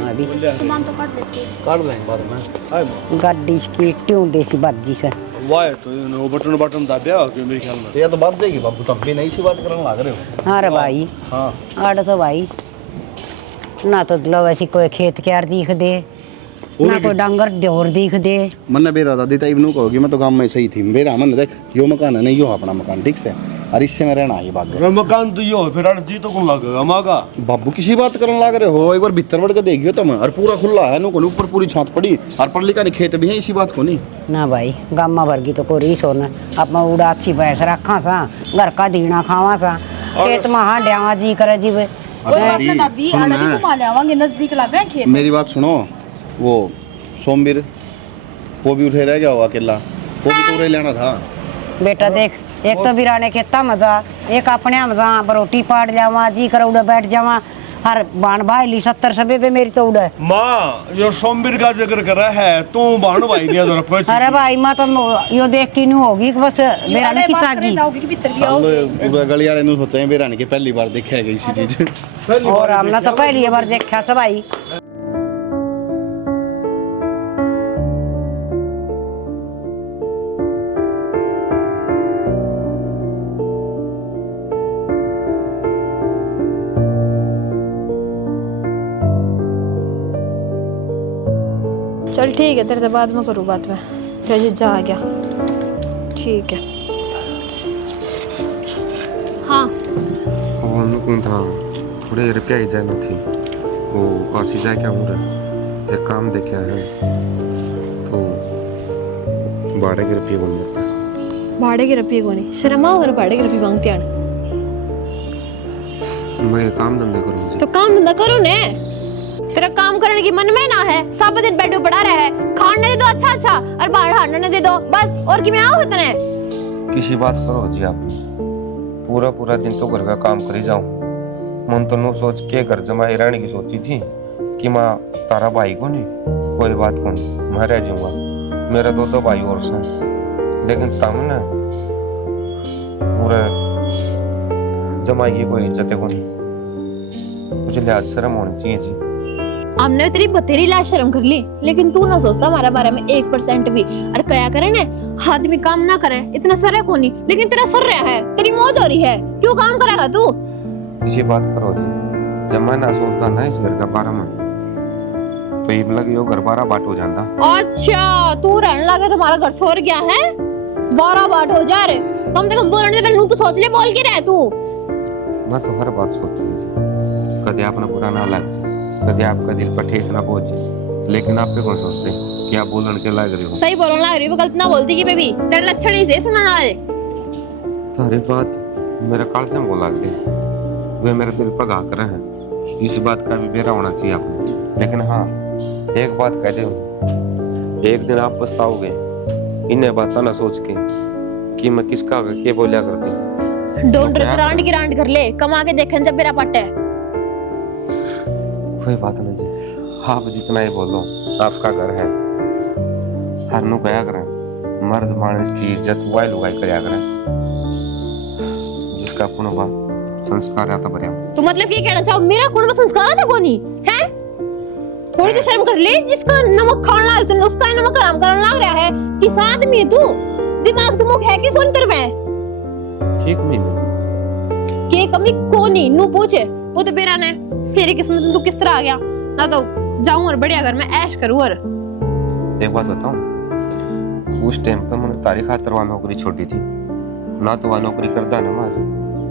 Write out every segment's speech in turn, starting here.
हाँ अभी सामान तो काट लेते काट लेंगे बाद में। आए गाड़ी की ट्यून देसी बाजी से वाह तो वो बटन दाबिया कि मेरे ख्याल में तो ये तो बात देगी बाबू, तब भी नहीं सी बात करने लग रहे हो। हाँ रे भाई हाँ आड़ तो भाई ना तो लो ऐसी कोई खेत क्यार दिख दे ना कोई डांगर ड्योर दिख दे। मन बेरा दादी ताई इबनू कहोगी मैं तो गांव में सही थी मेरा मन देख यो मकान है नहीं यो अपना मकान ठीक से और इससे में रहना है बाग मकान तो यो फिर जी तो कौन लगेगा मागा बाबू किसी बात करने लग रहे हो, एक बार भीतर बढ़ के देखियो तुम और पूरा खुला है नु को ऊपर पूरी छत पड़ी और पल्ली का खेत भी है इसी बात को नहीं ना भाई गामा वर्गी तो कोई रीस होना आप उड़ा अच्छी भैंस रखा सा घर का दीना खावा सा खेत में हाँ ड्यावा जी करे जी वे हैं। दादी आड़ा भी घुमा ले आवांगे, नजदीक लगा खेत। मेरी बात सुनो, वो सोमवीर वो भी उठे रह गया होगा अकेला, वो भी तो उठे लेना था। बेटा देख एक तो बिराने खेता मजा एक अपने मजा रोटी पाट जावा जी कर उड़े बैठ जावा हर बाण भाई ली 70 सबे पे मेरी तो उड़े माँ यो सोमवीर का जिक्र कर रहा है तू बाण भाई दिया जरा पैसे अरे भाई माँ तो यो देख की नहीं होगी कि बस बिराने की तागी जाओगे कि भीतर भी आओगे। चलो पूरा गली वाले नु सोचे बेराने के पहली बार देखा है इसी चीज और हमने तो पहली बार देखा सब भाई। चल ठीक है, तेरे से बाद में करूँ बात में। तेरे जा आ गया ठीक है। हाँ वो कौन था थोड़े रुपया ही जाना थी वो आसी जाए क्या हो रहा एक काम देखे आया तो भाड़े के रुपये बन जाता है। भाड़े के रुपये को नहीं शर्म आओ अगर भाड़े के रुपये मांगते हैं मैं काम धंधा करूँ तो काम धंधा करो ने। तेरा काम करने की मन में ना है, सब दिन बैठो पड़ा रहा है, खाने दे दो अच्छा अच्छा और बाहर हारने दे दो बस, और कि मैं आओ इतने किसी बात करो जी आप पूरा पूरा दिन तो घर का काम करी जाऊं मन तो नो सोच के घर जमाई रहने की सोची थी कि माँ तारा भाई को नहीं कोई बात को नहीं मैं रह जाऊंगा मेरा दो भाई और से लेकिन तम ने पूरा जमाई की कोई इज्जत को नहीं मुझे लिहाज शर्म होनी चाहिए जी। हमने तेरी बतेरी लाश शर्म कर ली लेकिन तू ना सोचता हमारे बारे में 1% भी। और क्या करे ने आदमी काम ना करे इतना सर को नहीं लेकिन तेरा सर रहा है, तेरी मौज हो रही है, क्यों काम करेगा तू? किसी बात करो जी जब मैं ना सोचता ना इस घर का बारे में तो ये लगे यो घर 12 बाट हो जाता। अच्छा तू रहने लगा तुम्हारा घर सोर गया है 12 बाट हो जा रे, कम से कम बोलने से पहले तू सोच ले बोल के रह तू। मैं तो हर बात सोचता हूँ कभी आपने बुरा ना लगे कभी आपका दिल पर ठेस ना पहुंचे लेकिन आप पे कौन सोचते कि आप बोलन के लायक रहे हो। सही बोलने लग रही हो, गलत ना बोलती कि बेबी तेरे लक्षण ही से सुना ना रे। सारी बात मेरा कालजम को लाग दे वे मेरे दिल पर घा कर हैं इस बात का भी बेरा होना चाहिए आपको। लेकिन हाँ एक बात कह दे एक दिन आप पछताओगे इन्हें बात ना सोच के कि मैं किसका के बोलिया करती डोंट रांड की रांड कर ले कमा के देखन जब मेरा पट है। कोई बात नहीं जी आप जितना ही बोलो आपका घर है हर नु गया करें मर्द मानस की इज्जत वाई लुगाई करया करें जिसका पुनवा संस्कार आता भरिया। तो मतलब ये कहना चाहो मेरा कौन में संस्कार आता कोनी है? थोड़ी तो शर्म कर ले, जिसका नमक खाने लग तूने उसका ही नमक हराम करने लग रहा है कि साथ में तू दिमाग तो मुख है कि कौन तेरे में ठीक नहीं के कमी कोनी नु पूछे वो तो बेरा ने मेरी किस्मत में तू किस तरह आ गया ना तो जाऊं और बढ़िया घर में ऐश करूं। और एक बात बताऊं उस टाइम पर मैंने तारीख खातर वहां नौकरी छोड़ी थी ना तो वहां नौकरी करता ना माज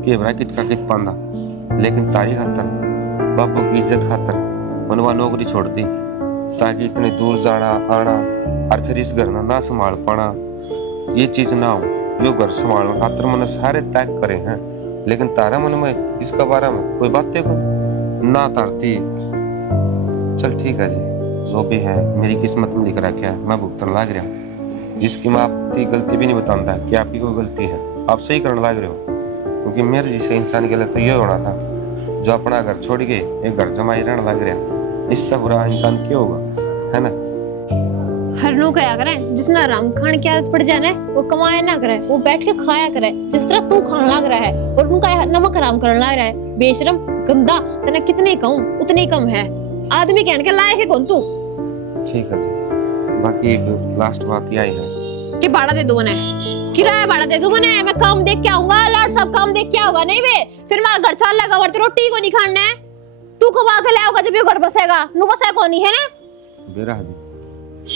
के बरा कित का कित पांदा लेकिन तारीख खातर बापू की इज्जत खातर मैंने वहां नौकरी छोड़ दी ताकि इतने दूर जाना आना और फिर इस घर ना संभाल पाना ये चीज ना हो जो घर संभालने खातर मैंने सारे त्याग करे हैं लेकिन तारा मन में इसका बारे में कोई बात देखो ना तारती। चल ठीक है जी जो भी है मेरी किस्मत में लिख रखा है मैं भुगतन लाग रहा हूँ इसकी मैं आपकी गलती भी नहीं बताता कि आपकी कोई गलती है आप सही करने लग रहे हो क्योंकि मेरे जैसे इंसान के लिए तो ये होना था जो अपना घर छोड़ के एक घर जमाई रहने लग रहा इससे बुरा इंसान क्यों होगा है ना। हरनू क्या करे जिसने आराम खाने की आदत पड़ जाए ना वो कमाया ना करे वो बैठ के खाया करे जिस तरह तू खाने लग रहा है और उनका नमक हराम करने लग रहा है बेशरम गंदा तेने कितने कहूं उतने कम है आदमी कहने के लायक है कौन तू? ठीक है जी। बाकी लास्ट बात ये आई है कि भाड़ा दे दो मने, किराया भाड़ा दे दो मने, मैं काम देख के आऊंगा, लाट सब काम देख के आऊंगा। नहीं बे, फिर मारा घर चल लगा वर्त रोटी को नहीं खाना है, तू कमा के लाओगा जब ये घर बसेगा, नु बसे कौन ही है ना। बेरा जी,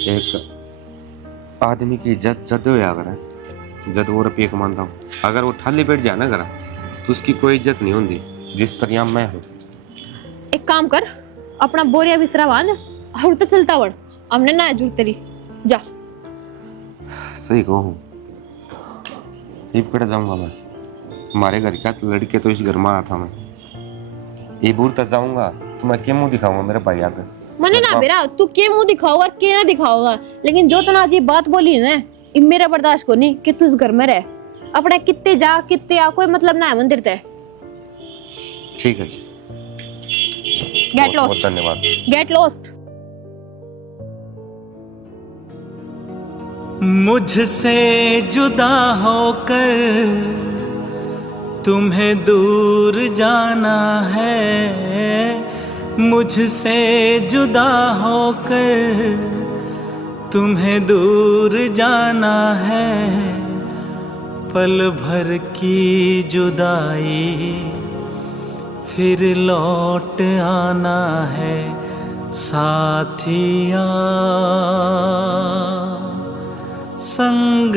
एक आदमी की इज्जत जद होया करे जद वो रुपये कमाता हूँ। अगर वो ठाली बैठ जाए ना घर तो उसकी कोई इज्जत नहीं होती जिस तरह मैं हूँ। एक काम कर, अपना बोरिया बिस्तरा बांध और उड़ते चलता वड़, हमने ना जरूरत तेरी, जा। सही कहूँ, इब जाऊंगा मैं। हमारे घर का लड़के तो इस घर में आया था मैं, ये बुरता जाऊंगा तो मैं क्या मुंह दिखाऊंगा मेरे भाई आकर। मने ना बेरा, तू के मुंह दिखाओगा और के ना दिखाओगा, लेकिन जो तना जी बात बोली ना, ये मेरा बर्दाश्त को नहीं कि तू इस घर में रह। अपने कितने जा कितने आ, कोई मतलब ना है मंदिर ते। ठीक है जी, गेट बहुत लॉस्ट, धन्यवाद। Get lost. मुझसे जुदा होकर तुम्हें दूर जाना है, मुझसे जुदा होकर तुम्हें दूर जाना है, पल भर की जुदाई फिर लौट आना है साथिया, संग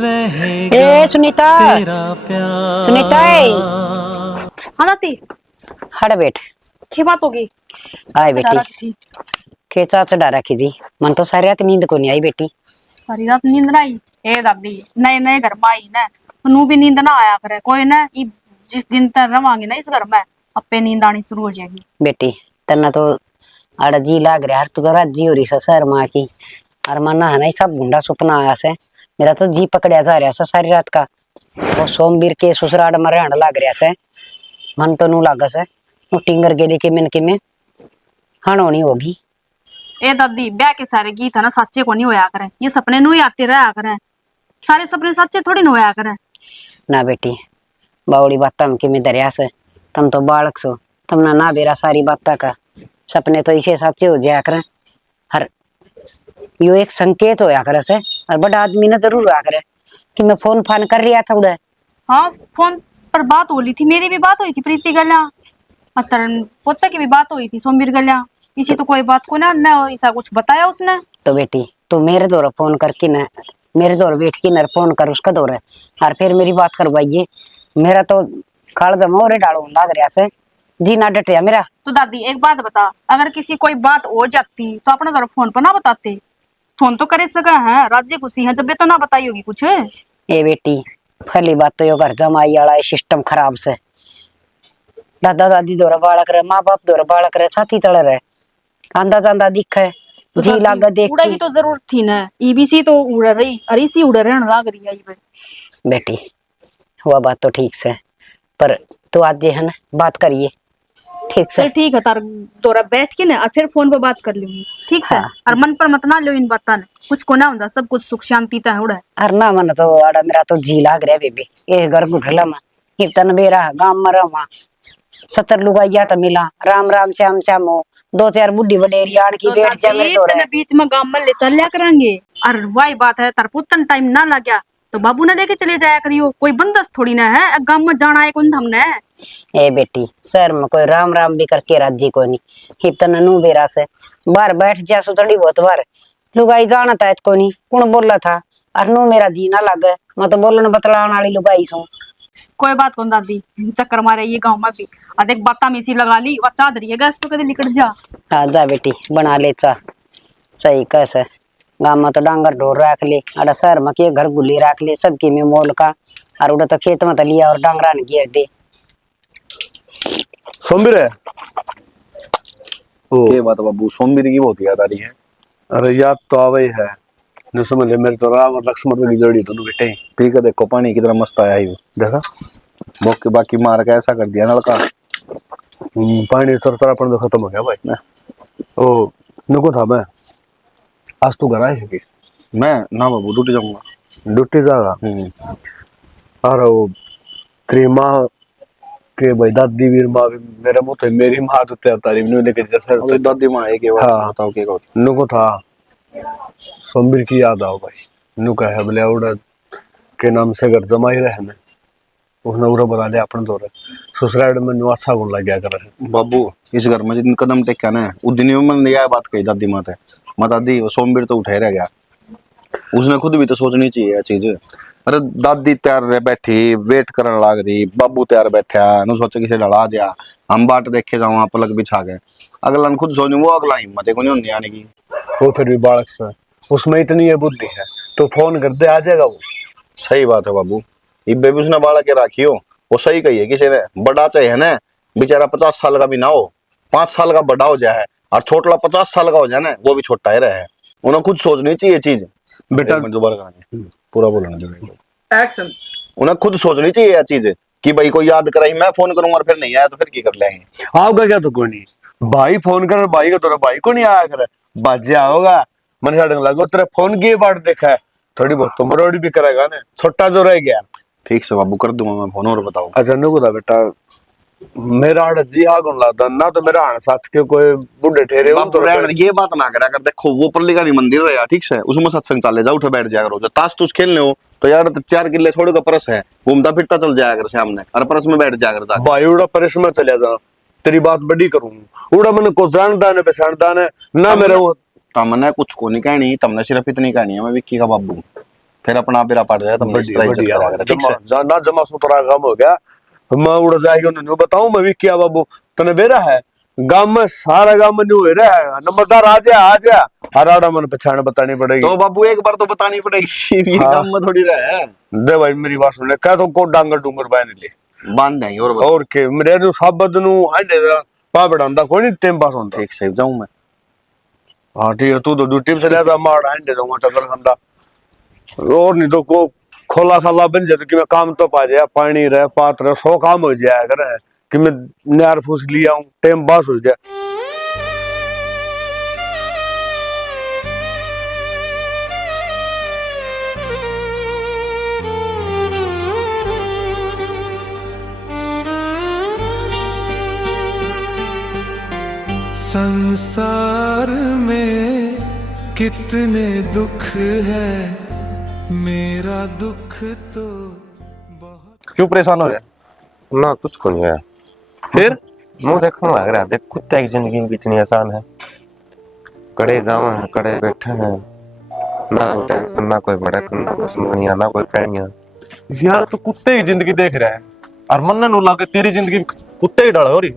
रहेगा ए सुनीता, तेरा प्यार। सुनीता हाँ दादी, हट बैठ। क्या बात होगी? आए चढ़ा बेटी, रखी थी खेचा चढ़ा रखी थी, मन तो सारी रात नींद को नहीं आई बेटी। सारी रात नींद ना आई? ए दादी, नए नए घर में आई ना, नू भी नींद ना आया करे कोई ना, जिस दिन तक रवांगे ना इस घर में अपे नींद आनी शुरू हो जाएगी। बेटी तना तो आड़ा जी लाग रहा है, तू तो राजी हो रही सर माँ की, और मना है ना सब गुंडा सुपना आया से, मेरा तो जी पकड़िया जा रहा है सारी रात का। वो सोमवीर के ससुराल में रहने लग रहा से, मन तो नू लागा से टिंगर गेली के मन के में हणोनी होगी। ए दादी, ब्याह के सारे गीत है ना सच्चे को नहीं होया करे, ये सपने नू ही आते रहा करे, सारे सपने सच्चे थोड़ी ना होया करे। ना बेटी, बावड़ी बात तम के में दरिया से, तुम तो बालक सो, तुमने ना बेरा सारी बात का, सपने तो इसे सच्चे हो जाया करे। हर यो एक संकेत होया करे से, और बड़ा आदमी ने जरूर आ करे कि मैं फोन फान कर लिया था उड़े। हाँ, फोन पर बात हो ली थी, मेरी भी बात हुई थी प्रीति गल्या, अतरन पोता की भी बात हुई थी सोमवीर गल्या, इसी तो कोई बात को ना ऐसा कुछ बताया उसने। तो बेटी तू मेरे दौर फोन करके न, मेरे दौर बैठ के न फोन कर उसका दौर है, और फिर मेरी बात करवाइए। मेरा तो काल दमोरे डालो लाग रहा से, जी ना डटिया मेरा। तो दादी एक बात बता, अगर किसी कोई बात हो जाती तो अपना दौर फोन पर ना बताते, फोन तो करे सका है, राज्य खुशी है जब तो ना बताई होगी कुछ। ए बेटी पहली बात तो यो घर जमाई वाला सिस्टम खराब से, दादा दादी दौरा बालक रहे, माँ बाप दौरा बालक रहे, साथी तड़ रहे, आंदा जांदा दिखे तो जी लाग देख उड़ेगी तो जरूर थी ना, ईबीसी तो उड़ रही, अरे इसी उड़ रहने लाग रही है। बेटी हुआ बात तो ठीक से, पर तो आज जे है ना बात करिए ठीक से। चल ठीक है, तार दौरा बैठ के ना और फिर फोन पे बात कर लूंगी, ठीक से। हाँ। और मन पर मत ना लो इन बातों ने, कुछ को ना ਹੁੰਦਾ, सब कुछ सुख शांति ता उड़ा। और ना मन तो आड़ा मेरा तो जी लाग रहा बेबी, ये घर गुठला में कीर्तन बेरा गांव में रहा 70 लुगाइया तो मिला, राम राम श्याम श्याम हो, 2-4 बुढ़ी वडेरी आड़ की बैठ जा मेरे दौरे बीच में गांव में ले चल लिया करेंगे। और वही बात है, तार पुतन टाइम ना लग गया तो बाबू ने लेके चले जाया करियो, कोई बंदस थोड़ी ना है गांव में जाना है कौन हमने। ए बेटी शहर में कोई राम राम भी करके राज्य को नहीं, कीर्तन नू बेरा से बाहर बैठ जा सुतड़ी बहुत बार लुगाई जाना था को नहीं कौन बोला था, और नू मेरा जी ना लगे, मैं तो बोलन बतलाने वाली लुगाई सू। कोई बात कौन दादी, चक्कर मारे ये गांव में भी अधिक बाता में इसी लगा ली और चादर ये गैस तो कदे निकट जा। हाँ जा बेटी बना ले चा, सही कैसे गाँव में तो डांगर ढोर रख ले, अड़ा शहर में के घर गुली रख ले सबकी में मोल का, और उड़ा तो खेत में तो लिया और डांगरा ने गिर दे। सोमवीर है के बात बाबू, सोमवीर की बहुत याद आ रही है। अरे याद तो आवे है, न समझ ले मेरे तो राम और लक्ष्मण की जोड़ी दोनों बेटे ही। पी के देखो पानी कितना मस्त आया ही, देखा बोके बाकी मार के ऐसा कर दिया नलका, पानी सरसरापन तो खत्म हो गया भाई ना। ओ नको था मैं आज तू घर आए है कि? मैं ना बाबू ड्यूटी जाऊंगा। ड्यूटी जागा, और वो तेरी माँ के भाई दादी वीर माँ भी मेरे मुंह तो मेरी माँ तो तेरा तारीफ नहीं लेके जैसे अबे दादी माँ है के बात हाँ। बताओ के को नुको था सोमबीर की याद आओ भाई नुका है बोले उड़ा के नाम से घर जमा ही रहे ना उसने उरा बता दिया अपन तो ससुराल में नु अच्छा गुण लग गया कर बाबू इस घर में जिन कदम टेक्या ना उस दिन में मैंने यह बात कही दादी माँ थे माँ दादी वो सोमबीर तो उठे रह गया उसने खुद भी तो सोचनी चाहिए यह चीज अरे दादी तैयार रह बैठी वेट करने लाग रही बाबू तैयार बैठा नु सोचे किसे लड़ा जा हम बाट देखे जाओ पलक बिछा के अगला ने खुद सोचू वो अगला हिम्मत है को नहीं होती आने की वो फिर भी बालक से उसमें इतनी है बुद्धि है तो फोन कर दे आ जाएगा वो सही बात है बाबू इब्बे भी उसने बालक के राखी हो वो सही कही है किसी ने बड़ा चाहिए ना बेचारा 50 साल का भी ना हो 5 साल का बड़ा हो जाए और छोटला 50 साल का हो जाए ना वो भी छोटा ही रहे उन्हें खुद सोचनी चाहिए चीज बेटा दोबारा कराएंगे पूरा बोलना जो एक्शन। उन्हें खुद सोचनी चाहिए यह चीज कि भाई कोई याद कराई मैं फोन करूंगा और फिर नहीं आया तो फिर की कर लेंगे आओगा क्या तो कोई नहीं भाई फोन कर भाई का तोरा भाई को नहीं आया करे बाजे आओगा मन साढ़े लगो तेरे फोन की बाट देखा है थोड़ी बहुत तो मरोड़ी भी करेगा ना छोटा जो रह गया ठीक से बाबू कर दूंगा मैं फोन और बताओ अच्छा नुको था बेटा मेरा आड़ जी हाँ कौन लाता ना तो मेरा आड़ साथ के कोई बुढ़े ठहरे हो बाबू रहने दे, ये बात ना करा कर देखो वो परली का नहीं मंदिर है यार ठीक से उसमें सत्संग चाले जाओ उठे बैठ जाया करो जब ताश तूश खेलने हो तो यार 4 किले छोड़ का परस है घूमता फिरता चल जाया कर सामने और परस में बैठ जाया कर जाके भाई उड़ा परस में चले जा तेरी बात बड़ी करूं उड़ा मैंने को जानता है पहचानता है ना मेरे वो तमने कुछ को नहीं कहनी तमने सिर्फ इतनी कहनी है मैं विक्की का बाबू फिर अपना बेरा पड़ जाए तुम इस तरह इज्जत करा कर ठीक से जाना जमा सुतरा काम हो गया मैं उड़ जाएगी उन्होंने बताऊं मैं भी क्या बाबू तने बेरा है गांव में सारा गांव में नहीं रहा है नंबरदार आ जा हराड़ा मन पहचान बतानी पड़ेगी तो बाबू एक बार तो बतानी पड़ेगी ये काम में थोड़ी रहा है दे भाई मेरी बात सुन ले क्या तो को डांगर डूंगर बांध ले बांध देंगे और बताओ और के मेरे नु साबत नु हांडे पा बड़ांदा कोई नहीं टाइम पास होता ठीक से जाऊं मैं हां ठीक है तू तो ड्यूटी से ले जा मार हांडे जाऊंगा टकर खंदा और नहीं तो को खोला खाला बन जाए तो कि मैं काम तो पा जाए पानी रहे पात्र 100 काम हो जाए अगर है कि मैं नार फूस लिया हूं टाइम पास हो जाए संसार में कितने दुख है मेरा दुख तो बहुत क्यों परेशान हो रहे ना कुछ को नहीं है फिर मुंह देखने लग रहा है देख कुत्ते की जिंदगी में कितनी आसान है कड़े जावा है कड़े बैठे हैं ना कोई टेंशन ना कोई भड़क ना कोई सुनिया ना कोई कहानियां यार तो कुत्ते की जिंदगी देख रहा है और मन नु लागे तेरी जिंदगी कुत्ते की डाल हो रही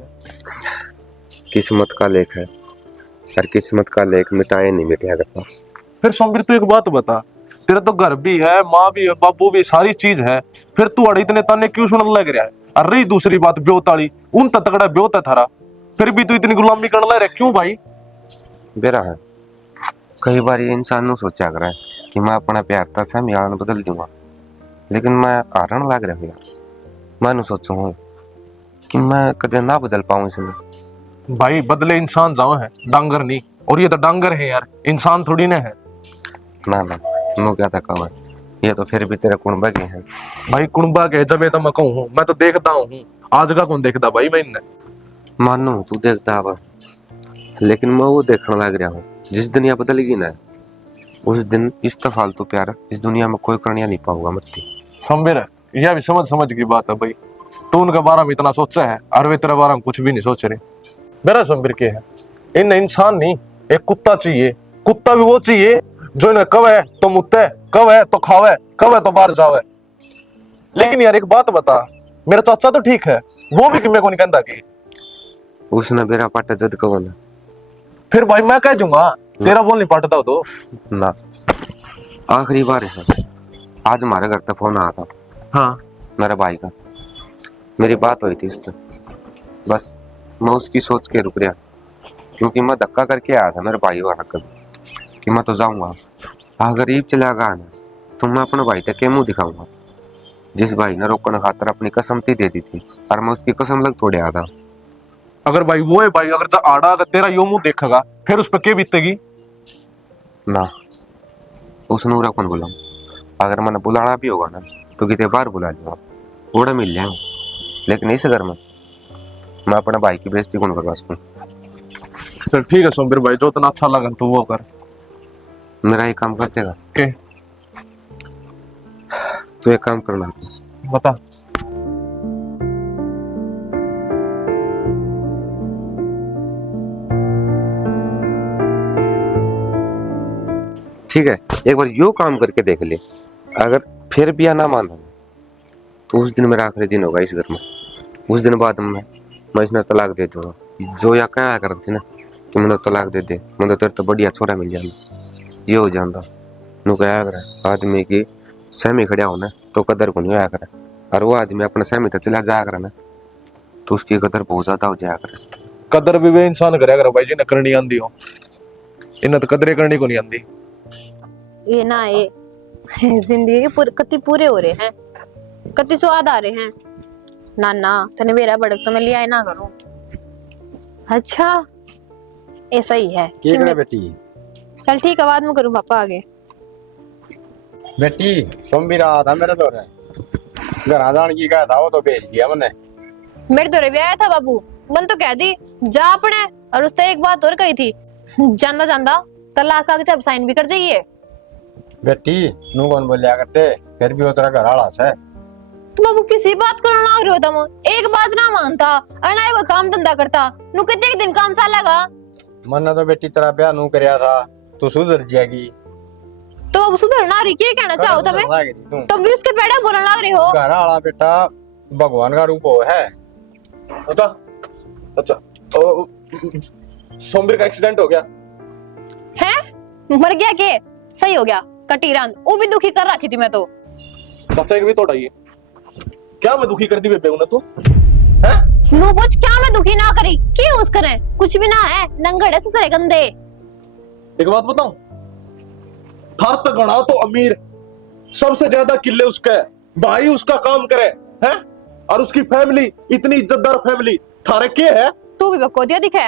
किस्मत का लेख है और किस्मत का लेख मिटाए नहीं मिटाया करता फिर सोमवीर तू एक बात बता तेरा तो घर भी है माँ भी है बाबू भी सारी चीज है फिर तू अड़े इतने ताने क्यों सुनने लग रहा है और रही दूसरी बात ब्योताली उन तगड़ा ब्योत है थारा फिर भी तू इतनी गुलामी करने लग रहा है क्यों भाई बेरा है कई बार ये इंसान नु सोचा कर कि मैं अपना प्यार था सह यार बदल दूंगा लेकिन मैं हारण लग रहा हूँ यार मैं नु सोचूं कि मैं कदे ना बदल पाऊं इसमें भाई बदले इंसान जाओ है डांगर नहीं और ये तो डांगर है यार इंसान थोड़ी ना है ना ना नो क्या था कहा ये तो फिर भी तेरे कुणबा के हैं भाई कुणबा के जब तो मैं कहूँ मैं तो देखता हूँ आज का कौन देखता भाई मैं इन्हें मानो तू देखता अब लेकिन मैं वो देखने लग रहा हूँ जिस दुनिया बदलेगी ना उस दिन इस तो फालतू प्यार इस दुनिया में कोई करनिया नहीं पाऊंगा मत समझ यह भी समझ की बात है भाई तू उनके बारे में इतना सोचा है और वे तेरे बारे में कुछ भी नहीं सोच रहे मेरा समझ के है इन इंसान नहीं एक कुत्ता चाहिए कुत्ता भी वो चाहिए जो इन्हें कब है तो मुत्ते कब है तो खावे कब है तो बाहर जावे लेकिन यार एक बात बता मेरा चाचा तो ठीक है वो भी कि मेरे को नहीं कहता कि उसने मेरा पाटा जद कहो ना फिर भाई मैं कह दूंगा तेरा बोल नहीं पाटता तो ना आखिरी बार है आज हमारे घर तक फोन आया था हाँ मेरे भाई का मेरी बात हुई थी उससे बस मैं उसकी सोच के रुक रहा क्योंकि मैं धक्का करके आया था मेरे भाई वाला कभी कि मैं तो जाऊंगा अगर ईब चला गया ना तो मैं अपने भाई तक के मुंह दिखाऊंगा जिस भाई ने रोकने खातर अपनी कसम दे दी थी और मैं उसकी कसम लग तोड़ आया था अगर भाई वो है भाई अगर आड़ा अगर तेरा यो मुंह देखेगा फिर उस पर क्या बीतेगी ना उस नूरा कौन बुलाऊं अगर मैंने बुलाना भी होगा ना तो कितने बार बुला लूंगा थोड़ा मिल जाऊंगा लेकिन इस घर में मैं अपने भाई की बेइज्जती कौन करवा सकूं। चल ठीक है सोमवीर भाई, जो इतना अच्छा लगा तू वो कर। मेरा एक काम कर देगा? के तू एक काम करना, बता। ठीक है, एक बार यो काम करके देख ले, अगर फिर भी ना माना तो उस दिन मेरा आखिरी दिन होगा इस घर में। उस दिन बाद मैं इसने तलाक दे दूंगा। जो या क्या करती ना कि मैंने तलाक दे दे, मैंने तेरे तो बढ़िया छोरा मिल जाना, ये हो जाता नु क्या करे। आदमी की सहमी खड़ा होना तो कदर को नहीं होया करे, और वो आदमी अपने सहमी तो चला जाया करे ना तो उसकी कदर बहुत ज्यादा हो जाया करे। कदर भी वे इंसान करे अगर भाई जी ने करनी आंदी हो, इन्हें तो कदरे करनी को नहीं आंदी। ये ना ये जिंदगी के कति पूरे हो रहे हैं, कति स्वाद आ रहे हैं। ना ना तने मेरा बड़क तो मैं लिया ना करूं। अच्छा ऐसा ही है कि मैं बेटी चल ठीक है बाद में करूं पापा आगे। बेटी सोमवीर आ था मेरे तो घर आदान की कहा था वो तो भेज दिया मैंने। मेरे तो भी आया था बाबू, मन तो कह दी जा अपने, और उसने एक बात और कही थी जानदा जानदा तलाक का जब साइन भी कर जाइए। बेटी नू कौन बोलिया करते, फिर भी वो तेरा घर आला से। तो बाबू किसी बात करना लग रहे हो तुम, एक बात ना मानता और ना ही कोई काम धंधा करता, नु कितने दिन काम चलेगा। मन्ना तो बेटी तेरा ब्याह नू करया था, तू सुधर जाएगी। तो अब सुधरना रही क्या कहना चाहो तुम्हें? तुम भी उसके पेड़े बोलने लग रहे हो। घर आला बेटा भगवान का रूप हो है। अच्छा अच्छा, सोमवीर का एक्सीडेंट हो गया है? मर गया के? सही हो गया कटी रंग, वो भी दुखी कर रखी थी मैं तो। चाचा के भी तोड़ा ये क्या मैं दुखी कर दी बेबे उन्हें तो हैं? नु कुछ क्या मैं दुखी ना करी, क्यों उस करे कुछ भी ना है, नंगड़ है ससुरे गंदे। एक बात बताऊं, थार तक गणा तो अमीर, सबसे ज्यादा किले उसका है, भाई उसका काम करे हैं, और उसकी फैमिली इतनी इज्जतदार फैमिली, थारे के है? तू भी बकोदिया दिखे?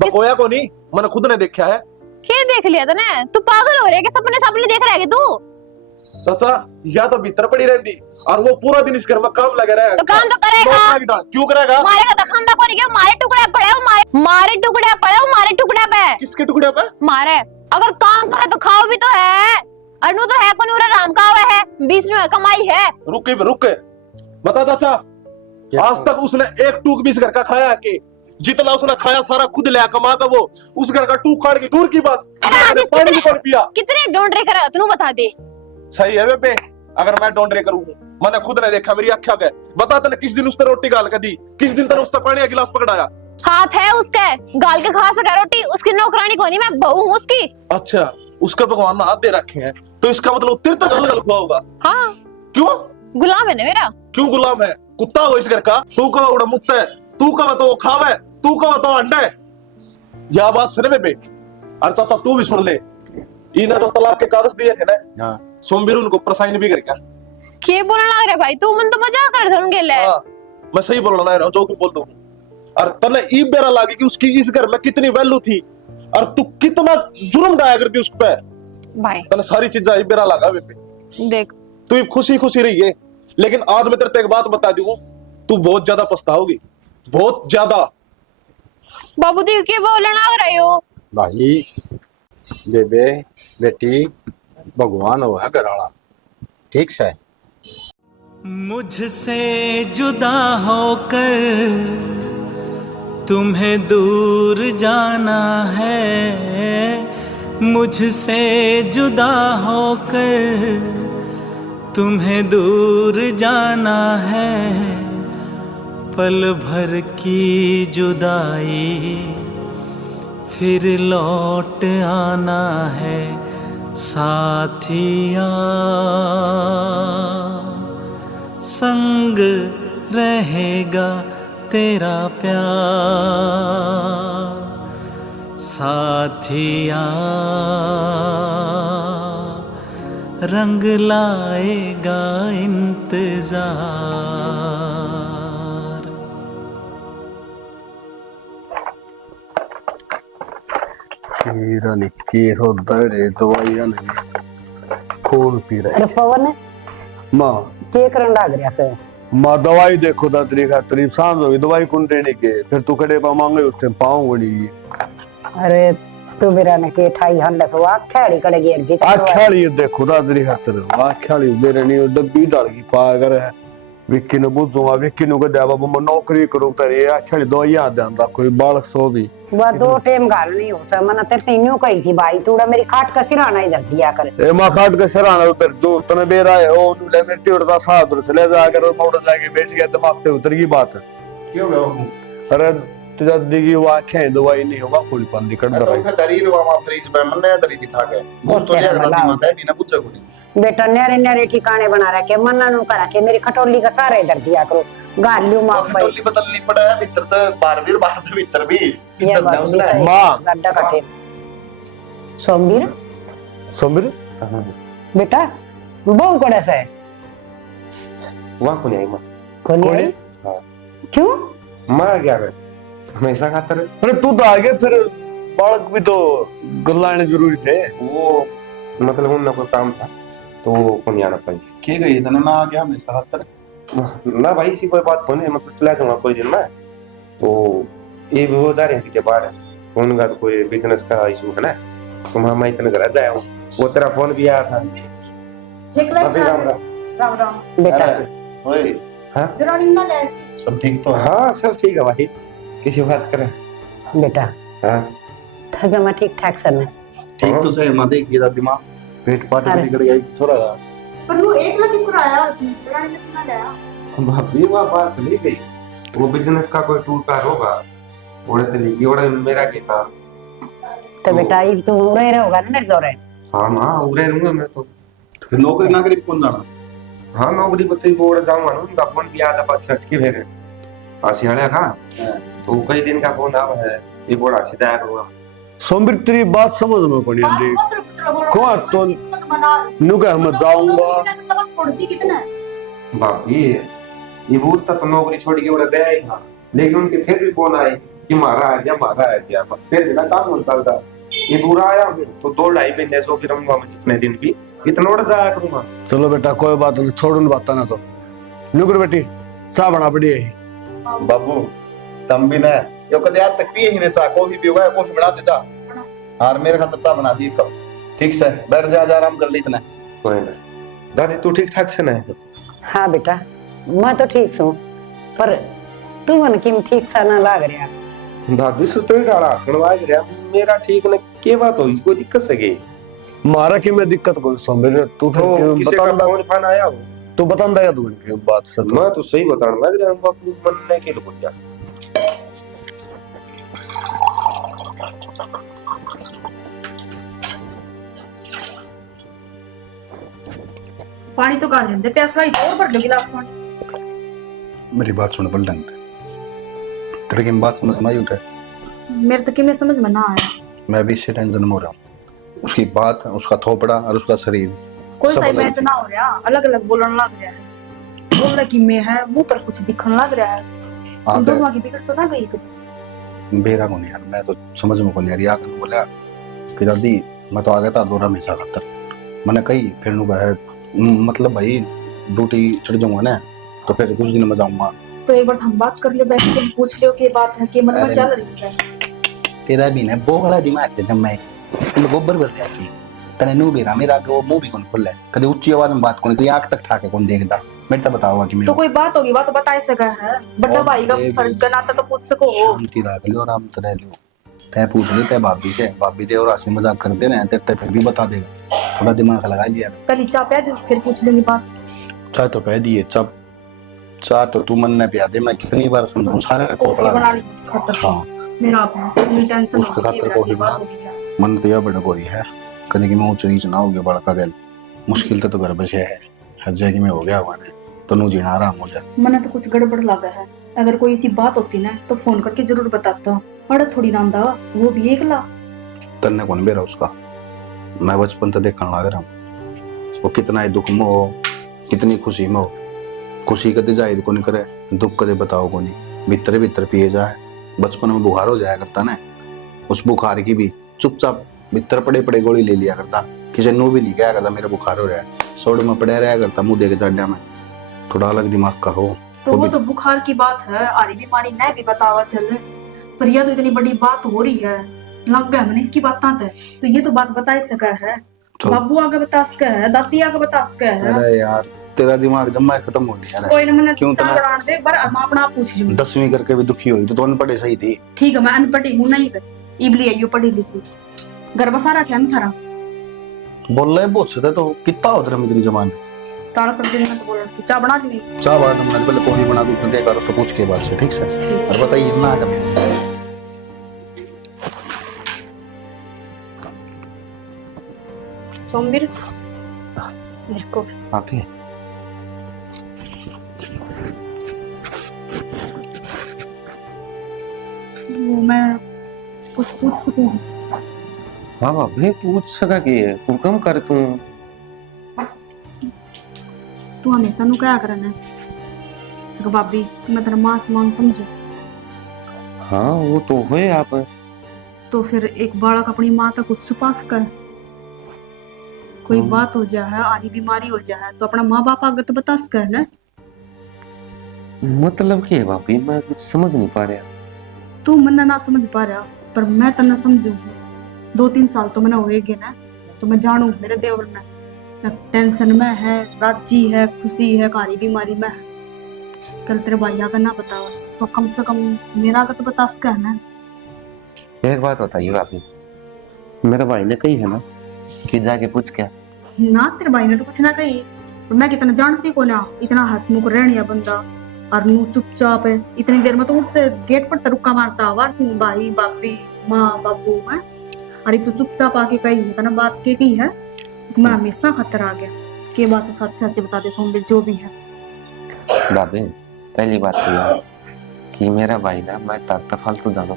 बकोया को नहीं, मैंने खुद ने देखा है। क्या देख लिया तने? तू पागल हो रहा है कि सपने सपने देख रहा है तू? चाचा या तो भीतर पड़ी रहती और वो पूरा दिन इस घर में काम लगा रहेगा। तो काम तो करेगा। क्यों करेगा? मारेगा तो खांदा को नहीं, मारे टुकड़े पड़े हो, मारे टुकड़े पड़े हो, मारे टुकड़े पे। किसके टुकड़े पे? मारे। अगर काम करे तो खाओ भी तो है, अनु तो है कौन, राम का हुआ है, 20 में कमाई है। रुक के बता चाचा, आज तक उसने एक टूक भी इस घर का खाया कि जितना उसने खाया सारा खुद ले कमा का, वो उस घर का टूक काट की दूर की बात, पानी भी पड़ पिया। कितने ढूंढ रहे करा तू बता दे। सही है बेबे, अगर मैं ढूंढ रहे करूँ, मैंने खुद ने देखा, मेरी आंखें गए। बता तने किस दिन उसने रोटी गाल कर दी, किस दिन तने उसने पानी का गिलास पकड़ाया? हाथ है उसके, गाल के खा सका रोटी, उसकी नौकरानी को नहीं, मैं बहू हूँ उसकी। अच्छा, उसका भगवान ने हाथ दे रखे हैं, तो इसका मतलब तेरे तक गल खुआ होगा। हाँ क्यों? गुलाम है ना मेरा। क्यों गुलाम है? कुत्ता हो इस घर का, तू कहा उड़ा मुत्ता है, तू कहा तो खावे, तू कहा तो अंडा है। यह बात सुने बेबे, और चाचा तू भी सुन ले, इन्हें तो तलाक के कागज दिए थे ना। हाँ। सोमवीर उनको प्रसाइन भी कर गया। क्या बोलना लग रहा है भाई तू? मन तो मजाक कर रहे थे उनके लिए। हाँ, मैं सही बोल रहा हूँ, जो भी बोल दूं। और तने ई बेरा लागे कि उसकी इस घर में कितनी वैल्यू थी, और तू कितना जुर्म डाया करती उस पे भाई। तने सारी चीजें ई बेरा लगा बेबे। देख तू खुशी खुशी रही है, लेकिन आज मैं तेरे एक बात बता दूं, तू बहुत ज्यादा पछताओगी, बहुत ज्यादा। बाबू देख के बोलना लग रहे हो भाई। बेबे बेटी भगवान हो है घर आला, ठीक से। मुझसे जुदा होकर तुम्हें दूर जाना है, मुझसे जुदा होकर तुम्हें दूर जाना है, पल भर की जुदाई फिर लौट आना है साथिया, संग रहेगा तेरा प्यार साथिया, रंग लाएगा इंतजार। हीरा निक्की होदा रे दवाइयां नहीं खून पी रहे। अरे पवन मां के करन लाग रहा से? माँ दवाई देखो दा तरीका तरीफ सांझ होगी दवाई कौन देने के फिर तू कड़े पा मांगे उस टाइम पाऊंगा नहीं अरे तू मेरा ने के ठाई हंडा सो आखेड़ी कड़े गेर दी आख्याली देखो दा तरीका तेरे आख्याली मेरे नहीं डब्बी डाल की पा कर है विक्की ने बुझूंगा विक्की नु कह बाबा मैं नौकरी करूं तेरी आख्याली दवाइयां ध्यान रखो बालक सो भी वो 2 टाइम घाल नहीं हो सा मना तेरे न्यू कही थी भाई तूड़ा मेरी खाट का सिराना इधर दिया कर ए मां खाट के सराना उतर जो तने बेरा है ओ नु ले मेरी उड़ता साथ से ले जा कर मोड़ जाके बैठ गया दिमाग पे उतर की बात है क्यों गया अरे तुझा दिगी वो आंखें दवाई नहीं होगा फुल पानी कर दे तो दरीर वा मा फ्रिज पे मन ने दरी दिखा के वो तो ले दादी माता है बिना पूछे कोनी बेटा न्यारे न्यारे ठिकाने बना रखे मन्ना नु करा के मेरी खटोली का सारा इधर दिया करो गाल लियो मां भाई खटोली बदलनी पड़ा है भीतर तो बारवीर बाहर तो भीतर भी ये बात भी सही मां गड्ढा काटे सोमवीर समीर बेटा बहु कड़े से वहाँ को नहीं आई माँ कोनी कोनी? आई? हाँ क्यों माँ क्या कर हमेशा खातर अरे तू तो आगे फिर बालक भी तो गलाने जरूरी थे वो मतलब उन कोई काम था तो को नहीं आना पाई के गई तने मैं आ गया हमेशा खातर ना भाई इसी कोई बात को नहीं मतलब चला जाऊंगा कोई दिन में तो ये भी वो जा रहे हैं कि बाहर है तो उनका तो कोई बिजनेस का इशू है ना तो मैं इतने घर जाया हूँ वो तेरा फोन भी आया था ठीक लग अभी राम राम राम राम बेटा ओए जरा निन्ना ले सब ठीक तो है हाँ सब ठीक है भाई किसी बात करें बेटा हाँ था जमा ठीक ठाक सर ठीक तो सही मां देख ये दादी मां पेट पाट से निकल गया छोरा था पर वो 1 लाख की कराया जरा निन्ना लाया भाभी वह बात चली गई वो बिजनेस का कोई टूर का होगा ओड़े चली गई ओड़े मेरा के काम तो बेटा ये तू रह रहोगा ना मेरे दौरे हाँ माँ उड़े रहूंगा मैं तो फिर नौकरी ना करी कौन जाना हाँ नौकरी को तो बोर्ड जाऊंगा ना उनका फोन भी आधा पाँच सट के फिर आसियाड़ा का तो कई दिन का फोन आवा है ये बोर्ड आसी जाया करूंगा सोमवीर तेरी बात समझ में को नहीं आती कौन तो नु कह मैं जाऊंगा छोड़ दी कितना भाभी ये बूढ़ता तो नौकरी छोड़ के उड़ा गया ही था लेकिन उनके फिर भी फोन आए कि मारा आ जा तेरे बिना काम नहीं चलता ये बुरा आया तो 2-2.5 महीने सो फिर रहूंगा मैं जितने दिन भी इतना उड़ जाया करूंगा चलो बेटा कोई बात नहीं छोड़ उन बात ना तो नुकर बेटी चाह बना पड़ी है बाबू तम भी ना यो कदे आज तक पिए ही ने चाह कॉफी पियोगा कॉफी बना दे चाह और मेरे खातर चाह बना दी कब ठीक से बैठ जा आराम कर ली इतना कोई ना दादी तू ठीक ठाक से ना हाँ बेटा मैं तो ठीक हूँ पर तू मन की ठीक सा ना लाग रहा दादी सुतरी डाला सुनवा गया मेरा ठीक न के बात होई कोई दिक्कत से गई मारा की मैं दिक्कत को सोमवीर तू तो फिर किसी का फोन फान आया हो तू बतांदा या तू इनकी बात से तो मैं तो सही बताने लग रहा हूं बापू मन ने के लुक जा पानी तो गा लेंदे प्यास लाई और भर दे गिलास पानी मेरी बात सुन पलटंग तेरे की बात समझ में आई उठे मेरे तो किमे समझ में ना आया मैं भी इससे टेंशन में हो रहा हूँ उसकी बात उसका थोपड़ा और उसका शरीर कोई सब सही अलग मैच ना हो रहा अलग अलग बोलने लग रहा है बोलने की मैं है मुंह पर कुछ दिखने लग रहा है आ तुम गए दोनों की बिगड़ तो ना गई कभी बेरा को नहीं यार मैं तो समझ में को नहीं आ रही आकर बोला कि दादी मैं तो आ गया था दो हमेशा खातर मैंने कही फिर नु कहा मतलब भाई ड्यूटी चढ़ जाऊंगा ना तो फिर कुछ दिन में जाऊंगा तो एक बार हम बात कर ले बैठ के पूछ लियो के बात है के मन में अरे चल रही है तेरा भी ना बोगला दिमाग है जब मैं गोबर भर रहा की तने नु भी मेरा आगे वो मुंह भी कौन खुला है कभी ऊंची आवाज में बात कौन कोई आंख तक ठाके कौन देखता मेरे तो बताओगा कि तो मैं कोई बात होगी बात तो बता ही सका है बड़ा भाई का फर्ज का नाता तो पूछ सको शांति रख लो आराम से रह लो तय पूछ ले तय भाभी से भाभी दे और हंसी मजाक करते ना तेरे फिर भी बता देगा थोड़ा दिमाग लगा लिया पहले चाय पिया दे फिर पूछ लूंगी बात चाय तो कह दिए चप चाह तो तू मन ने पिया दे मैं कितनी बार समझाऊं सारे को कॉफी पड़ा बना ली उस खातर हाँ मेरा अपनी टेंशन उसके खातर कॉफी बना मन तो यह बड़ा गोरी है कभी कि मैं ऊंच नीच ना हो गया बड़का गल मुश्किल तो घर बचे है हर जगह में हो गया हुआ ने तो नू जीना आराम हो जाए मने तो कुछ गड़बड़ लगा है अगर कोई ऐसी बात होती ना तो फोन करके जरूर बताता अड़ा थोड़ी नांदा वो भी एकला तन्ने कौन बेरा उसका मैं बचपन तो देखने लग रहा हूँ वो कितना ही दुख में हो कितनी खुशी में हो खुशी कदे जाहिर को नहीं करे दुख कदे बताओ को नहीं भीतर भीतर पिए जाए बचपन में बुखार हो जाया करता ना उस बुखार की भी चुपचाप भीतर पड़े पड़े गोली ले लिया करता किसी नो भी नहीं क्या करता मेरा बुखार हो रहा है सोड में पड़े रहा करता मुंह दे के चाड्या में थोड़ा अलग दिमाग का हो। तो वो तो बुखार की बात है, आरी बीमारी न भी बतावा चल, पर यह तो इतनी बड़ी बात हो रही है, लग गया मैंने इसकी बात है, तो ये तो बात बता ही सका है। तो- बाबू आगे बता सका है, दादी आगे बता सका है। अरे यार तेरा दिमाग जम्मा खत्म हो गया है। कोई ना, मैंने क्यों चाय इतना- बढ़ा दे, पर मैं अपना आप पूछ लूं। 10वीं करके भी दुखी हुई तो अनपढ़ सही थी। ठीक है, मैं अनपढ़ी हूं नहीं कर, इबली है यो पढ़ी लिखी, घर बसा रखा है थारा। बोल रहे बहुत सदा तो कितना होता है इतनी जमान। टाल कर देने में तो बोल रही चाय बना दी। चाह बाद में पहले कॉफी बना दूं, उसने देखा उसको पूछ के बाद से ठीक से। और बताइए ना आगे मेरे सोमवीर देखो भाभी वो मैं कुछ पूछ सकूं? हाँ भाभी पूछ सका कि हुक्म कर तू। तू हमेशा नु क्या करना है भाभी, मैं तेरा मां समान समझू, हाँ वो तो है आप। तो फिर एक बालक अपनी माँ तक कुछ छुपा सका, कोई बात हो जाए, आधी बीमारी हो जाए तो अपना माँ बाप आगे तो बता सका है ना। मतलब क्या है भाभी, मैं कुछ समझ नहीं पा रहा। तू मन्ना ना समझ पा रहा, पर मैं तना समझू। 2-3 साल तो मैंने होएगे ना, तो मैं जानू मेरे देवर ने टेंशन में है, राजी है, खुशी है, कारी बीमारी में है। चल तेरे भैया का ना बताओ तो कम से कम मेरा का तो बता सका है ना। एक बात बताइए भाभी, मेरे भाई ने कही है ना कि जाके पूछ क्या? ना तेरे भाई ने तो कुछ ना कही, पर मैं कितना जानती को ना, इतना हंसमुख रहनिया बंदा, और नू चुपचाप है। इतनी देर में तो उठते गेट पर तरुक्का मारता वार तू भाई बापी माँ बाबू है, अरे तू चुपचाप आके कही इतना बात के की है, मैं हमेशा खतर आ गया। के बात है सच सच बता दे सोमवीर जो भी है। भाभी पहली बात तो यह कि मेरा भाई ना मैं तरता फालतू जानो,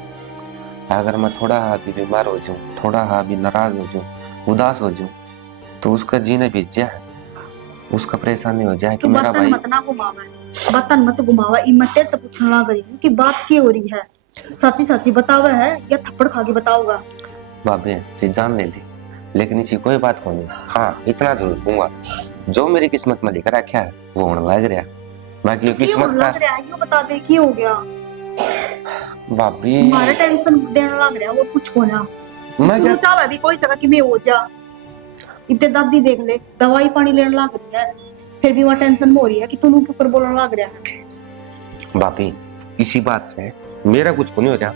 अगर मैं थोड़ा भी बीमार हो जाऊं, थोड़ा भी नाराज हो जाऊं, उदास हो जाऊं, तो उसका जीने बीत जाए, उसका परेशानी हो जाए कि तू मेरा बर्तन भाई। मत ना घुमावा, बर्तन मत घुमावा, इमते तो पूछने लग रही कि बात क्या हो रही है, सच्ची सच्ची बतावा है या थप्पड़ खा के बताऊंगा। भाभी ये जान ले ली, लेकिन इसी कोई बात को नहीं। हाँ इतना जरूर दूंगा, जो मेरी किस्मत में लिखा रखा है वो होने लग रहा, बाकी ये क्यों किस्मत लग रहा है, यूं बता दे क्या हो गया। भाभी हमारे टेंशन देने लग रहा है वो कुछ को ना, मैं तू क्या चाहे भी कोई जगह कि मैं हो जा, इतने दादी देख ले दवाई पानी लेने लग रही है, फिर भी वहाँ टेंशन में हो रही है कि तू के ऊपर बोलने लग रहा है। भाभी इसी बात से मेरा कुछ को नहीं हो रहा,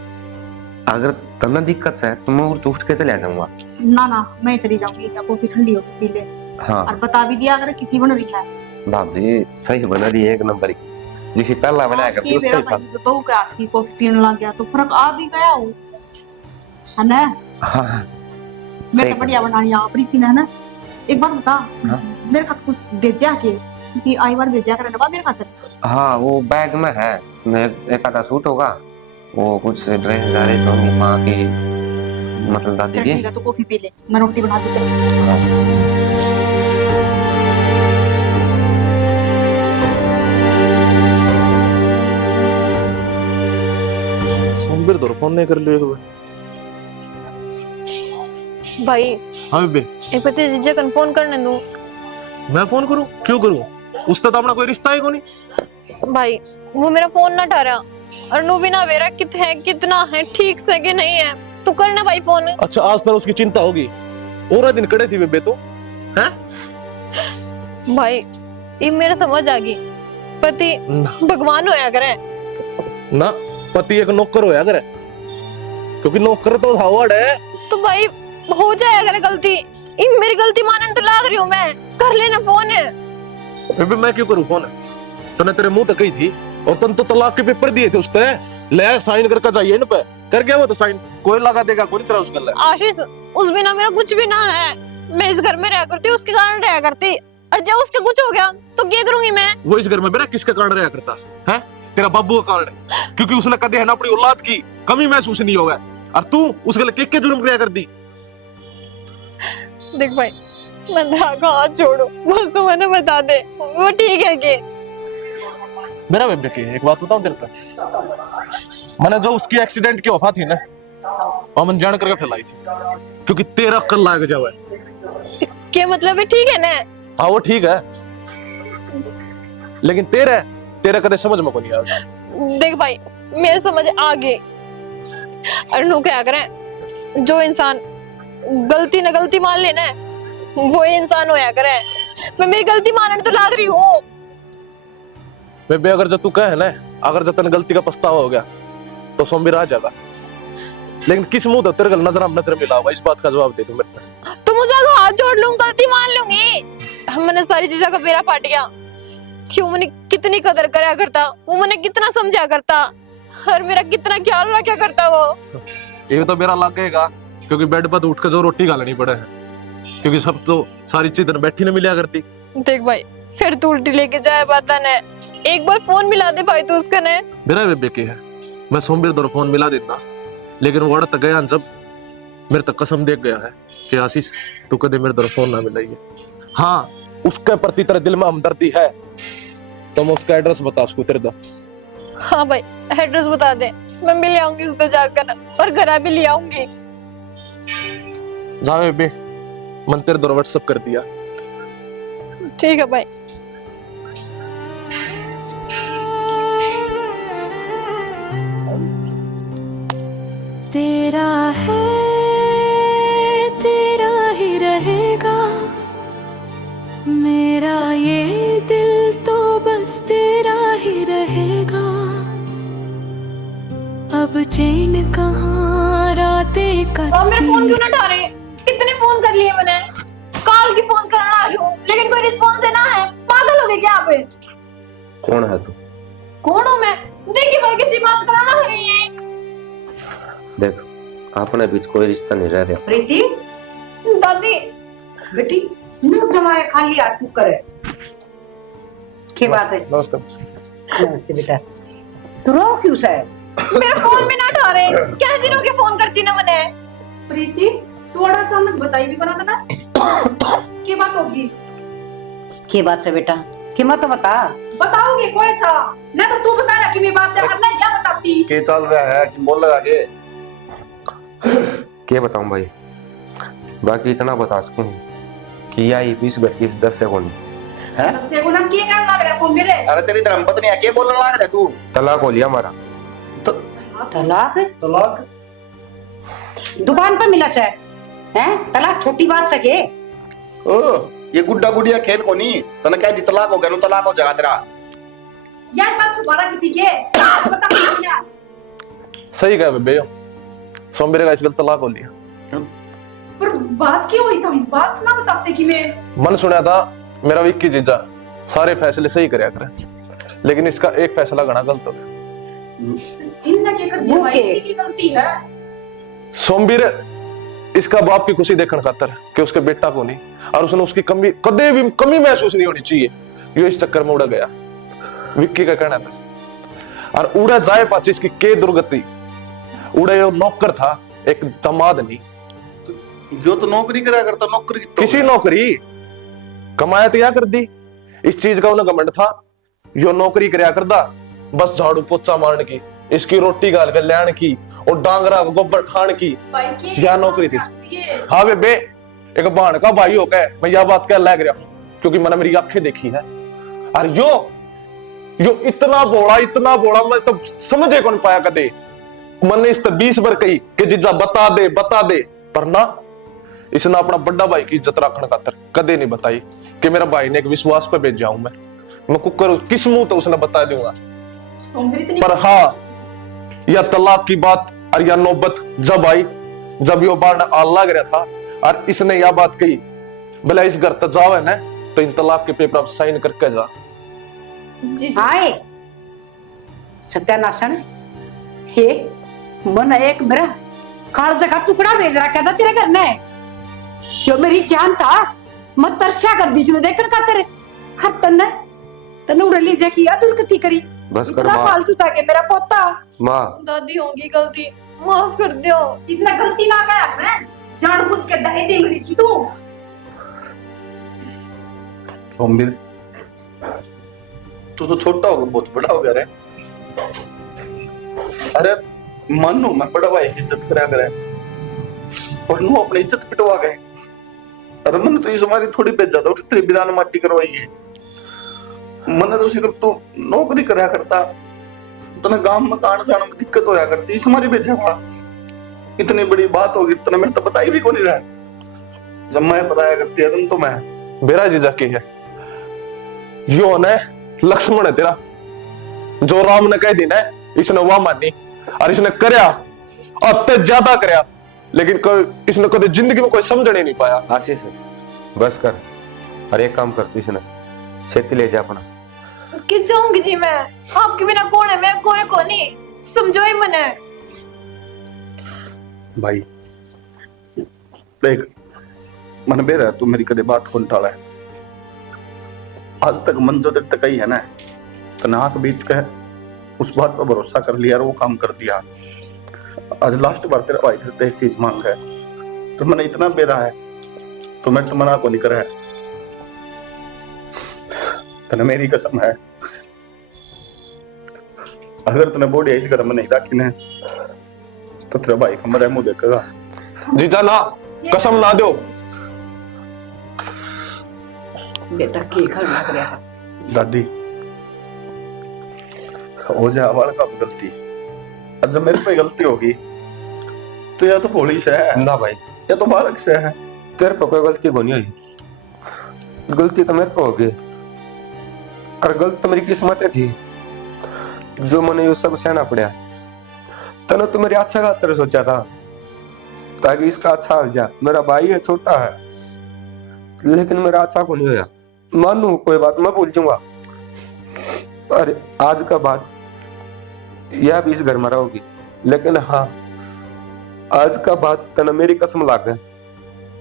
अगर तन्ना दिक्कत है तो मैं उठ के चले जाऊंगा। ना ना मैं चली जाऊंगी, या कॉफी ठंडी होगी पी ले। हाँ और बता भी दिया अगर किसी बन रही है भाभी सही बना रही है, एक नंबर की, जिसे पहला बनाया करती कि उसका मेरा ही फल। भाई बहू के हाथ की कॉफी पीने लग गया तो फर्क आ भी गया हो है ना। हाँ मैं सही तो बढ़िया बनानी आ प्रीति ने है ना। एक बात बता, हाँ? मेरे खातिर कुछ भेजा के, क्योंकि आई बार भेजा करे ना मेरे खातिर। हाँ वो बैग में है, एक आधा सूट होगा, वो कुछ ड्रेस ड्रेस होंगी माँ की, मतलब दादी चल की। ठीक है, तो कॉफी पी ले, मैं रोटी बना दूँ तेरे लिए। हाँ। सोमवीर तो फोन नहीं कर लियो। भाई हाँ बे एक पति जीजा कन फोन करने दो। मैं फोन करूं? क्यों करूं? उससे तो अपना कोई रिश्ता ही कोनी। भाई वो मेरा फोन ना उठा रहा, और नु भी ना मेरा कितना है ठीक से कि नहीं है, तू करना भाई फोन। अच्छा आज तक उसकी चिंता होगी, और दिन कड़े थी बे तो हैं? भाई ये मेरे समझ आ गई, पति भगवान होया करे ना, पति एक नौकर होया करे, क्योंकि नौकर तो धावड़ है। तो भाई हो जाए अगर गलती, ये मेरी गलती मानने तो लाग रही हूँ मैं, कर लेना फोन। बेबे मैं क्यों करूं फोन? तने तेरे मुंह तक ही थी, और तन तो तलाक के पेपर दिए थे उसने, ले साइन करके जाइए इन पे, कर गया वो तो साइन, कोई लगा देगा कोई तरह उसका। आशीष उस बिना मेरा कुछ भी ना है, मैं इस घर में रह करती उसके कारण रह करती, और जब उसके कुछ हो गया तो क्या करूंगी मैं? वो इस घर में बेटा किसके कारण रहा करता है? तेरा बाबू का कारण, क्योंकि उसने कदे है ना अपनी औलाद की कमी महसूस नहीं होगा, और तू उसके लिए के जुर्म किया कर दी। देख भाई मैं धागा हाथ छोड़ो, बस तू मैंने बता दे वो ठीक है कि। मेरा बेबे की एक बात बताऊं तेरे को, मैंने जो उसकी एक्सीडेंट की वफा थी ना, वो मन जान करके फैलाई थी, क्योंकि तेरा कल लाग जावे। क्या मतलब है? ठीक है ना? हाँ वो ठीक है, लेकिन तेरे तेरे कदे समझ में को नहीं आया। देख भाई मेरे समझ आ गई। और नु क्या करें, जो इंसान गलती न गलती मान लेना वो इंसान होया करे। मैं मेरी गलती मानने तो लाग रही हूँ। बेबे अगर जो तू कहे ना, अगर जो तेन गलती का पछतावा हो गया तो सोमवीर आ जाएगा, लेकिन किस मुंह तेरे को नजर मिला होगा, इस बात का जवाब दे दो मेरे को। तो मुझे हाथ जोड़ लूं, गलती मान लूंगी। मैंने सारी चीजों का बेड़ा पाट गया। क्यों मैंने कितनी कदर करा करता, वो मैंने कितना समझा करता, और मेरा कितना ख्याल रखा करता वो। ये तो मेरा लगेगा क्योंकि बेड पर उठ कर जो रोटी खा लेनी पड़े है, क्योंकि सब तो सारी चीजें बैठी न मिला करती। देख भाई फिर तू उल्टी लेके जाए बात ने, एक बार फोन मिला दे भाई तू उसका ने। मेरा बेबे के है, मैं सोमवीर दो फोन मिला देता, लेकिन वो तक गया जब मेरे तक कसम देख गया है कि आशीष तू कदे मेरे दो फोन ना मिलाइए। हाँ उसके प्रति तेरे दिल में हमदर्दी है तो मैं उसका एड्रेस बता उसको तेरे दो। हाँ भाई एड्रेस बता दे, मैं मिल आऊंगी उससे जाकर, और घर भी ले आऊंगी। जा बेबे, मन तेरे दो व्हाट्सएप कर दिया। ठीक है भाई। तेरा है तेरा ही रहेगा, मेरा ये दिल तो बस तेरा ही रहेगा। अब चैन कहाँ रातें और मेरा फोन कटती। क्यों ना उठा रहे? कितने फोन कर लिए मैंने, कॉल की फोन करना आ रही हूँ लेकिन कोई रिस्पॉन्स है ना है। पागल हो गए क्या आप? कौन है तू? कौन हूँ मैं? देखिए भाई किसी बात कराना है रही है। देख अपने बीच कोई रिश्ता नहीं रह रहा। प्रीति दादी बेटी मुंह जमाए खाली हाथ कुकर है। क्या बात है? नमस्ते। नमस्ते बेटा, तू रो क्यों सा है? मेरा फोन भी ना उठा रहे, क्या दिनों के फोन करती ना मैंने। प्रीति थोड़ा अचानक बताई भी करा था ना क्या बात होगी? क्या बात से बेटा, क्या मत बता। बताओगे कोई सा ना, तो तू बता रहा कि मैं बात है ना, या बताती क्या चल रहा है कि बोल लगा के क्या बताऊं भाई, बाकी इतना बता सकूं कि यही 20 बत्तीस 10 सेकंड हैं? से को ना क्या करने लग रहा है फोन मेरे? अरे तेरी धर्मपत्नी है, क्या बोलने लग रहा तू? तलाक हो लिया हमारा। तलाक? तलाक? दुकान पर मिला से हैं? तलाक छोटी बात सके? ओ ये गुड्डा गुड़िया खेल को नहीं, तने कह दी तलाक हो गया, नु तलाक हो जाएगा तेरा। यही बात छुपा रहा किसी के बता क्या? सही कहा बेबे, सोमवीर का इस गलत तलाक हो लिया। पर बात क्यों हुई? तुम बात ना बताते कि मैं मन सुना था मेरा विक्की जीजा सारे फैसले सही करया करे, लेकिन इसका एक फैसला घना गलत हो गया। इनने क्या कर दिया भाई? इसकी गलती है। सोमवीर इसका बाप की खुशी देखने खातर कि उसके बेटा को नहीं, और उसने उसकी कमी कदे भी कमी महसूस नहीं होनी चाहिए, ये इस चक्कर में उड़ा गया। विक्की का कहना था, और उड़ा जाए पाचे इसकी के दुर्गति। उड़े यो नौकर था, एक दामाद नहीं। जो तो नौकरी करा करता, नौकरी तो किसी नौकरी कमाया तो क्या कर दी, इस चीज का उन्हें घमंड था। यो नौकरी करया करदा बस झाड़ू पोछा मारने की, इसकी रोटी गाल कर लैन की, और डांगरा को गोबर खान की, या नौकरी थी। हाँ बेबे, एक बहन का भाई होकर मैं यह बात कह लग रहा हूं क्योंकि मैंने मेरी आंखें देखी है। और यो इतना बोला मैं तो समझे कौन पाया कदे। मैंने इस 20 बार कही कि जीजा बता दे, पर ना इसने अपना बड़ा भाई की इज्जत रखने खातर कदे नहीं बताई कि मेरा भाई ने एक विश्वास पे भेजा हूं मैं कुकर किस मुंह तो उसने बता दूंगा। पर हाँ, यह तलाक की बात और यह नौबत जब आई, जब यो बाण आग लग रहा था और इसने यह बात कही, भला इस घर तक जावे ना तो इन तलाक के पेपर आप साइन करके जा। आए सत्यानाशन हे मन एक मेरा कागज का टुकड़ा भेज रखा था तेरे घर ने, जो मेरी जान था मत तरसा कर दी इसने देखकर खातर। हर तन्ने उड़ली जकी दुर्गति करी, बस कर इतना माँ। फालतू था कि मेरा पोता। माँ दादी होगी गलती, माफ कर दो। इसने गलती ना कर, मैं जानबूझ के दहे देंगड़ी की तू। सोमवीर तू तो छोटा हो गया, बहुत बड़ा हो गया रे। अरे मानो मैं बड़ा भाई की इज्जत करा करे और नु अपनी इज्जत पिटवा गए। अरे मन तो इस हमारी थोड़ी बेइज्जत उठ तेरी बिरान माटी करवाई है। मैंने तो सिर्फ तो नौकरी कराया करता, तने गांव में कान जाने में दिक्कत होया करती, इस मारी भेजा था। इतनी बड़ी बात होगी तने मेरे तो बताई भी को नहीं रहा। जब मैं बताया करती है तुम तो मैं मेरा जीजा की है यो ने लक्ष्मण है तेरा, जो राम ने कह दी ना इसने वह मानी और इसने करया अत्य ज्यादा करया, लेकिन इसने कभी जिंदगी में कोई समझने नहीं पाया। आशीष बस कर, और एक काम करती इसने छेती ले जा अपना। किस जाऊंगी जी मैं, आपके बिना कौन है, मैं कोई को नहीं, समझो ही मने। भाई देख मन बेरा तू मेरी कदे बात कौन टाला है, आज तक मन जो देर तक ही है ना नाक बीच का है, उस बात पर भरोसा कर लिया और वो काम कर दिया। आज लास्ट बार तेरा भाई तेरे एक चीज मांग है तो मैंने इतना बेरा है तो मैं तो मना को नहीं करा है। तने मेरी कसम है अगर तने बॉडी इस घर में नहीं रखी ना तो तेरा भाई कमरे मुंह देखेगा। जीजा ना, कसम ना दो। बेटा की घर लग रहा है दादी हो जा वाल का गलती, और जब मेरे पे गलती होगी तो या तो भोली से है ना भाई, या तो बालक से है। तेरे पे कोई गलती को नहीं हुई, गलती तो मेरे पे हो गई, और गलती तो मेरी किस्मत थी जो मैंने ये सब सहना पड़ा। तने तो मेरी अच्छा खातर सोचा था ताकि इसका अच्छा हो जाए। मेरा भाई है, छोटा है, लेकिन मेरा अच्छा को नहीं होया। मानू कोई बात, मैं भूल जाऊंगा, अरे आज का बाद यह भी इस घर में रहोगी, लेकिन हाँ आज का बाद तने मेरी कसम लाग है,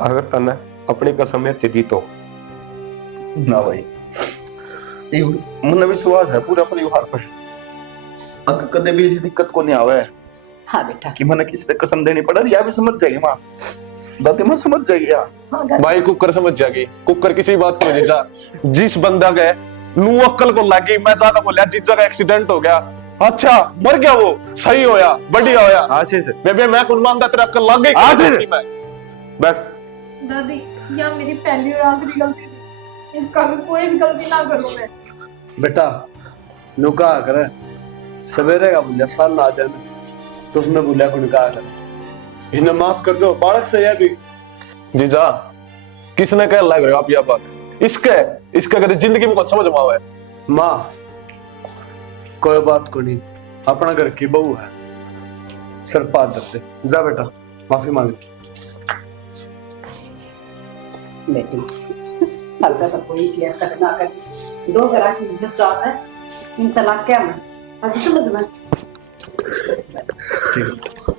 अगर तने अपनी कसम में दी तो ना भाई मन विश्वास है पूरा परिवार पर, अगर कदे भी ऐसी दिक्कत को नहीं आवे हाँ बेटा कि मैंने किसी से कसम देनी पड़ा, या भी समझ जाएगी माँ, दादी माँ समझ जाएगी यार। भाई कुकर समझ जाएगी, कुकर किसी बात को नहीं जीजा। जिस बंदा गए नू अक्कल को लगी, मैं ज्यादा बोलिया जीजा का एक्सीडेंट हो गया, अच्छा मर गया वो, सही होया, बढ़िया होया। आशीष बेबे मैं कुछ मानता तेरा अक्कल लग गई। आशीष बस, दादी यह मेरी पहली और आखिरी गलती थी, इसका भी कोई भी गलती ना करूं मैं। बेटा नुका करे सवेरे का बोलिया साल ना जाने तो उसने बोलिया को निकाह कर, इन्हें माफ कर दो, बालक से यह भी। जीजा किसने कह लग रहे हो आप यह बात, इसके कभी जिंदगी में कुछ समझ में आवे। माँ कोई बात को नहीं, अपना घर की बहू है, सर पाद दे, जा बेटा माफी मांग। बेटी हल्का सा कोई शेयर करना कर, दो घरा की इज्जत चाहता है, इन तलाक क्या मैं अभी समझना। ठीक है।